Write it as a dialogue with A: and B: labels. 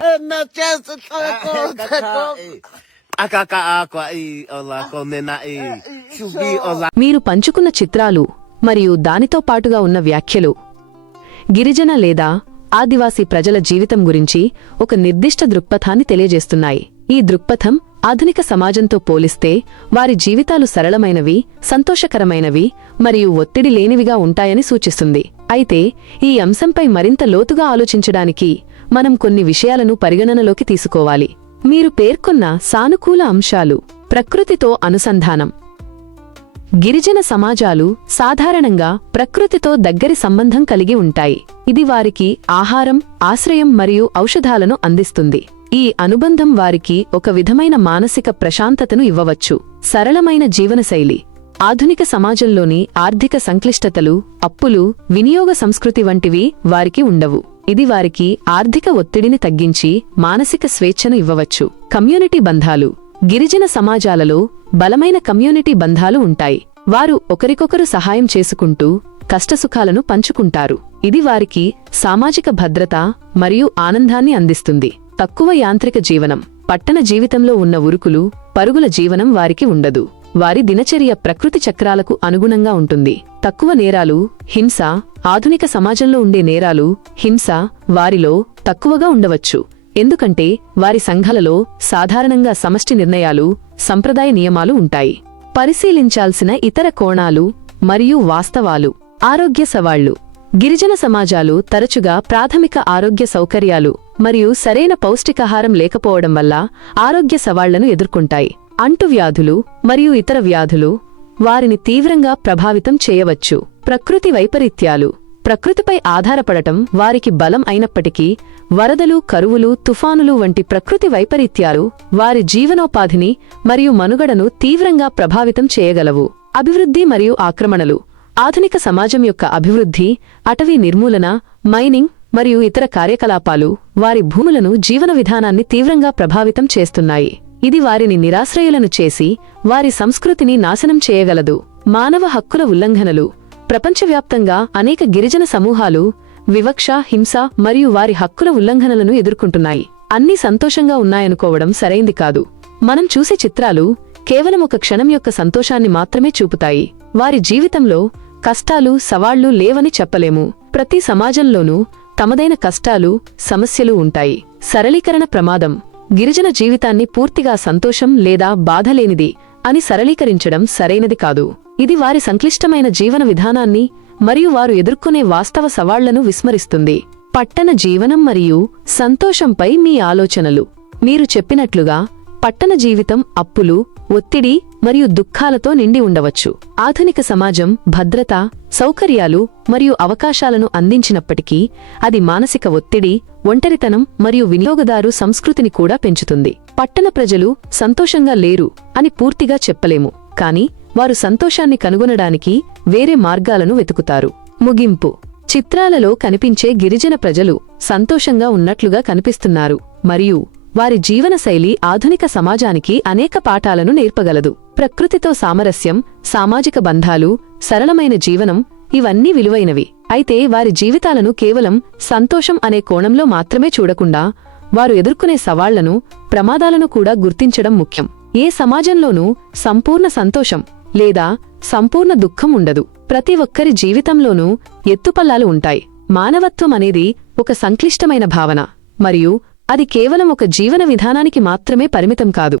A: na chance
B: shugi ola.
C: మీరు పంచుకున్న చిత్రాలు మరియు దానితో పాటుగా ఉన్న వ్యాఖ్యలు గిరిజన లేదా ఆదివాసీ ప్రజల జీవితం గురించి ఒక నిర్దిష్ట దృక్పథాన్ని తెలియజేస్తున్నాయి. ఈ దృక్పథం ఆధునిక సమాజంతో పోలిస్తే వారి జీవితాలు సరళమైనవి సంతోషకరమైనవి మరియు ఒత్తిడి లేనివిగా ఉంటాయని సూచిస్తుంది. అయితే ఈ అంశంపై మరింత లోతుగా ఆలోచించడానికి మనం కొన్ని విషయాలను పరిగణనలోకి తీసుకోవాలి. మీరు పేర్కొన్న సానుకూల అంశాలు ప్రకృతితో అనుసంధానం. గిరిజన సమాజాలు సాధారణంగా ప్రకృతితో దగ్గరి సంబంధం కలిగి ఉంటాయి. ఇది వారికి ఆహారం ఆశ్రయం మరియు ఔషధాలను అందిస్తుంది. ఈ అనుబంధం వారికి ఒక విధమైన మానసిక ప్రశాంతతను ఇవ్వవచ్చు. సరళమైన జీవనశైలి ఆధునిక సమాజంలోని ఆర్థిక సంక్లిష్టతలు అప్పులు వినియోగ సంస్కృతి వంటివి వారికి ఉండవు. ఇది వారికి ఆర్థిక ఒత్తిడిని తగ్గించి మానసిక స్వేచ్ఛను ఇవ్వవచ్చు. కమ్యూనిటీ బంధాలు. గిరిజన సమాజాలలో బలమైన కమ్యూనిటీ బంధాలు ఉంటాయి. వారు ఒకరికొకరు సహాయం చేసుకుంటూ కష్టసుఖాలను పంచుకుంటారు. ఇది వారికి సామాజిక భద్రత మరియు ఆనందాన్ని అందిస్తుంది. తక్కువ యాంత్రిక జీవనం. పట్టణ జీవితంలో ఉన్న ఉరుకులు పరుగుల జీవనం వారికి ఉండదు. వారి దినచర్య ప్రకృతి చక్రాలకు అనుగుణంగా ఉంటుంది. తక్కువ నేరాలు హింస ఆధునిక సమాజంలో ఉండే నేరాలు హింస వారిలో తక్కువగా ఉండవచ్చు. ఎందుకంటే వారి సంఘాలలో సాధారణంగా సమష్టి నిర్ణయాలు సంప్రదాయ నియమాలు ఉంటాయి. పరిశీలించాల్సిన ఇతర కోణాలు మరియు వాస్తవాలు. ఆరోగ్య సవాళ్ళు. గిరిజన సమాజాలు తరచుగా ప్రాథమిక ఆరోగ్య సౌకర్యాలు మరియు సరైన పౌష్టికాహారం లేకపోవడం వల్ల ఆరోగ్య సవాళ్ళను ఎదుర్కొంటాయి. అంటువ్యాధులు మరియు ఇతర వ్యాధులు వారిని తీవ్రంగా ప్రభావితం చేయవచ్చు. ప్రకృతి వైపరీత్యాలు. ప్రకృతిపై ఆధారపడటం వారికి బలం అయినప్పటికీ వరదలు కరువులు తుఫానులు వంటి ప్రకృతి వైపరీత్యాలు వారి జీవనోపాధిని మరియు మనుగడను తీవ్రంగా ప్రభావితం చేయగలవు. అభివృద్ధి మరియు ఆక్రమణలు. ఆధునిక సమాజం యొక్క అభివృద్ధి అటవీ నిర్మూలన మైనింగ్ మరియు ఇతర కార్యకలాపాలు వారి భూములను జీవన విధానాన్ని తీవ్రంగా ప్రభావితం చేస్తున్నాయి. ఇది వారిని నిరాశ్రయులను చేసి వారి సంస్కృతిని నాశనం చేయగలదు. మానవ హక్కుల ఉల్లంఘనలు ప్రపంచవ్యాప్తంగా అనేక గిరిజన సమూహాలు వివక్ష హింస మరియు వారి హక్కుల ఉల్లంఘనలను ఎదుర్కొంటున్నాయి. అన్నీ సంతోషంగా ఉన్నాయనుకోవడం సరైంది కాదు. మనం చూసే చిత్రాలు కేవలం ఒక క్షణం యొక్క సంతోషాన్ని మాత్రమే చూపుతాయి. వారి జీవితంలో కష్టాలు సవాళ్ళు లేవని చెప్పలేము. ప్రతి సమాజంలోనూ తమదైన కష్టాలు సమస్యలు ఉంటాయి. సరళీకరణ ప్రమాదం. గిరిజన జీవితాన్ని పూర్తిగా సంతోషం లేదా బాధలేనిది అని సరళీకరించడం సరైనది కాదు. ఇది వారి సంక్లిష్టమైన జీవన విధానాన్ని మరియు వారు ఎదుర్కొనే వాస్తవ సవాళ్ళను విస్మరిస్తుంది. పట్టణ జీవనం మరియు సంతోషంపై మీ ఆలోచనలు. మీరు చెప్పినట్లుగా పట్టణ జీవితం అప్పులు ఒత్తిడి మరియు దుఃఖాలతో నిండి ఉండవచ్చు. ఆధునిక సమాజం భద్రత సౌకర్యాలు మరియు అవకాశాలను అందించినప్పటికీ అది మానసిక ఒత్తిడి ఒంటరితనం మరియు వినియోగదారు సంస్కృతిని కూడా పెంచుతుంది. పట్టణ ప్రజలు సంతోషంగా లేరు అని పూర్తిగా చెప్పలేము కాని వారు సంతోషాన్ని కనుగొనడానికి వేరే మార్గాలను వెతుకుతారు. ముగింపు. చిత్రాలలో కనిపించే గిరిజన ప్రజలు సంతోషంగా ఉన్నట్లుగా కనిపిస్తున్నారు మరియు వారి జీవనశైలి ఆధునిక సమాజానికి అనేక పాఠాలను నేర్పగలదు. ప్రకృతితో సామరస్యం సామాజిక బంధాలు సరళమైన జీవనం ఇవన్నీ విలువైనవి. అయితే వారి జీవితాలను కేవలం సంతోషం అనే కోణంలో మాత్రమే చూడకుండా వారు ఎదుర్కొనే సవాళ్ళను ప్రమాదాలను కూడా గుర్తించడం ముఖ్యం. ఏ సమాజంలోనూ సంపూర్ణ సంతోషం లేదా సంపూర్ణ దుఃఖం ఉండదు. ప్రతి ఒక్కరి జీవితంలోనూ ఎత్తుపల్లాలు ఉంటాయి. మానవత్వం అనేది ఒక సంక్లిష్టమైన భావన. మరియు అది కేవలం ఒక జీవన విధానానికి మాత్రమే పరిమితం కాదు.